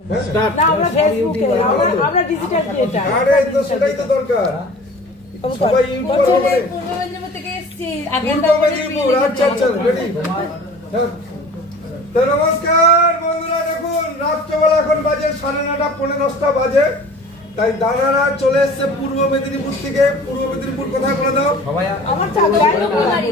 না আমরা ফেসবুকে আমরা ডিজিটাল ক্রিয়েটর। আরে তো সেটাই তো দরকার। সবাই ইউটিউবার হবে। পূর্ব মেদিনীপুর থেকে এসেছি। পূর্ব মেদিনীপুর, আচ্ছা আচ্ছা রেডি। তো নমস্কার বন্ধুরা, দেখুন রাত্রেবেলা এখন বাজে 9:30 পৌনে 10টা বাজে। তাই দাদারা চলে এসছে পূর্ব মেদিনীপুর থেকে। পূর্ব মেদিনীপুর কোথায় বলে দাও? আমার চাকরি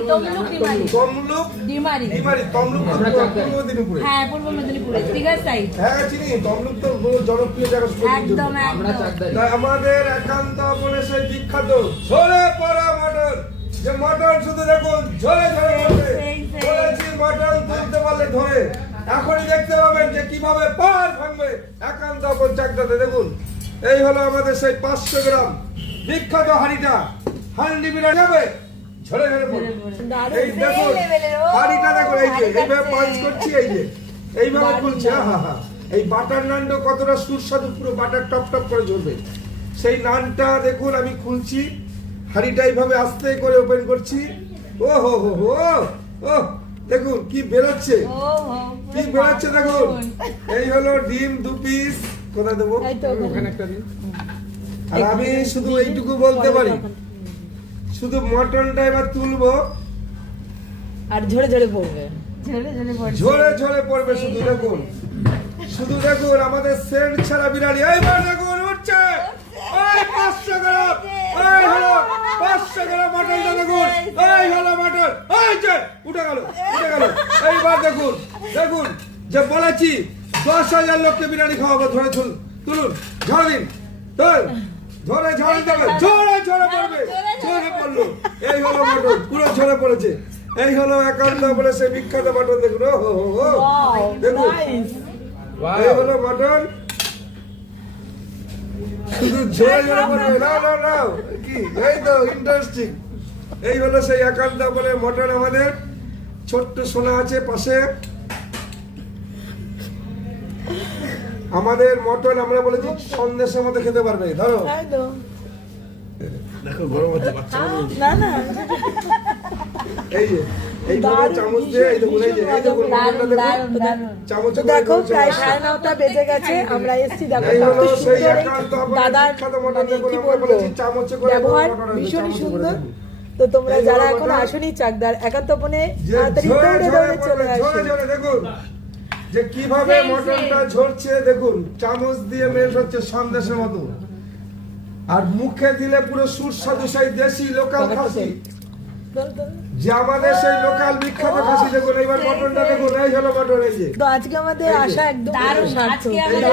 তমলুক ডিমারি। তমলুক তো পূর্ব মেদিনীপুরে। হ্যাঁ, পূর্ব মেদিনীপুরে দিঘার সাইড। হ্যাঁ চিনি, তমলুক তো বহু জনপ্রিয় জায়গা। একদম একদম। তাই আমাদের একান্ত বলে সেই বিখ্যাত ঝরে পড়া মটর, যে মটর শুধু দেখুন ঝরে ঝরে পড়বে। বলেছি মটর তুলতে পারলে ধরে। এখনই দেখতে পাবেন যে কিভাবে পার ভাঙবে একান্ত আপন চাকদাতে। দেখুন এই হলো আমাদের সেই 500 গ্রাম বিখ্যাত হাঁড়িটা। হান্ডি বিরাট যাবে ঝরে ঝরে পড়বে। এই দেখুন হাঁড়িটা দেখুন, এই যে এইভাবে পাঞ্চ করছি, এই যে এইভাবে খুলছে। হা এই বাটার নানটা কতটা সুস্বাদু, পুরো বাটার টপ টপ করে ঝরবে। সেই নানটা দেখুন আমি খুলছি, হাঁড়িটা এইভাবে আস্তে করে ওপেন করছি। ও হো হো হো ও দেখুন কি বেরোচ্ছে, কি বেরোচ্ছে দেখুন। এই হলো ডিম 2 পিস। কোথায় দেবো? ওখানে একটা দিন। আর আমি শুধু এইটুকু বলতে পারি, শুধু মটনটা এবার তুলবো আর ঝরে ঝরে পড়বে। ঝরে ঝরে পড়বে। শুধু দেখুন, শুধু দেখুন আমাদের সেন্ট ছাড়া বিরিয়ানি। এইবার দেখুন উঠছে। এই 500 গ্রাম, এই হলো 500 গ্রাম মটনটা দেখুন। এই হলো মটন, এই যে উঠে গেল, উঠে গেল। এইবার দেখুন, দেখুন যে বলেছি 10,000 লোককে বিরিয়ানি খাওয়াবো। ধরে তুলুন, ঝরে দিন, ধরে ঝরে দেবে, ঝরে ঝরে পড়বে। ঝরে পড়লো, এই হলো মটন, পুরো ঝরে পড়েছে। এই হলো একান্ত বলে সেই বিখ্যাত মটন। দেখুন ও হো হো, দেখুন এই হলো মটন, শুধু ঝরে ঝরে পড়বে। না না না কি, এই তো ইন্টারেস্টিং। এই হলো সেই একান্ত বলে মটন। আমাদের ছোট্ট সোনা আছে পাশে। আমাদের মটন আমরা বলেছি সন্দেশের মধ্যে খেতে পারবে। ধরো দেখো গরম হচ্ছে, বাচ্চা না না এই যে এইভাবে চামচ দিয়ে এই দেখুন, এই যে এই দেখুন মটনটা দেখুন, চামচ দেখো প্রায় 9:30 বেজে গেছে। আমরা এসেছি, দেখো এই হলো কত সেই সুন্দর একান্ত দাদার বিখ্যাত মটন। মানে দেখুন কি আমরা বলবো, বলেছি চামচে করে ব্যবহার মটন, ভীষণই চামচে করে সুন্দর। দেখুন। তো তোমরা এই যারা হলো এখন মটন। আসুনি চাকদার একান্তপনে যে তাড়াতাড়ি ঝরে দৌড়ে ঝরে দৌড়ে চলে পড়বে, ঝরে আসুন। ঝরে দেখুন যে কিভাবে মটনটা ঝরছে। দেখুন চামচ দিয়ে মেল্ট হচ্ছে সন্দেশের মতো। আর মুখে দিলে পুরো সুস্বাদু সেই দেশি লোকাল খাসি, যে আমাদের সেই লোকাল বিখ্যাত খাসি। দেখুন এইবার মটনটা দেখুন, এই হলো মটন। এই যে তো আজকে আমাদের আশা একদম দারুণ। সার্থক। আজকে আমাদের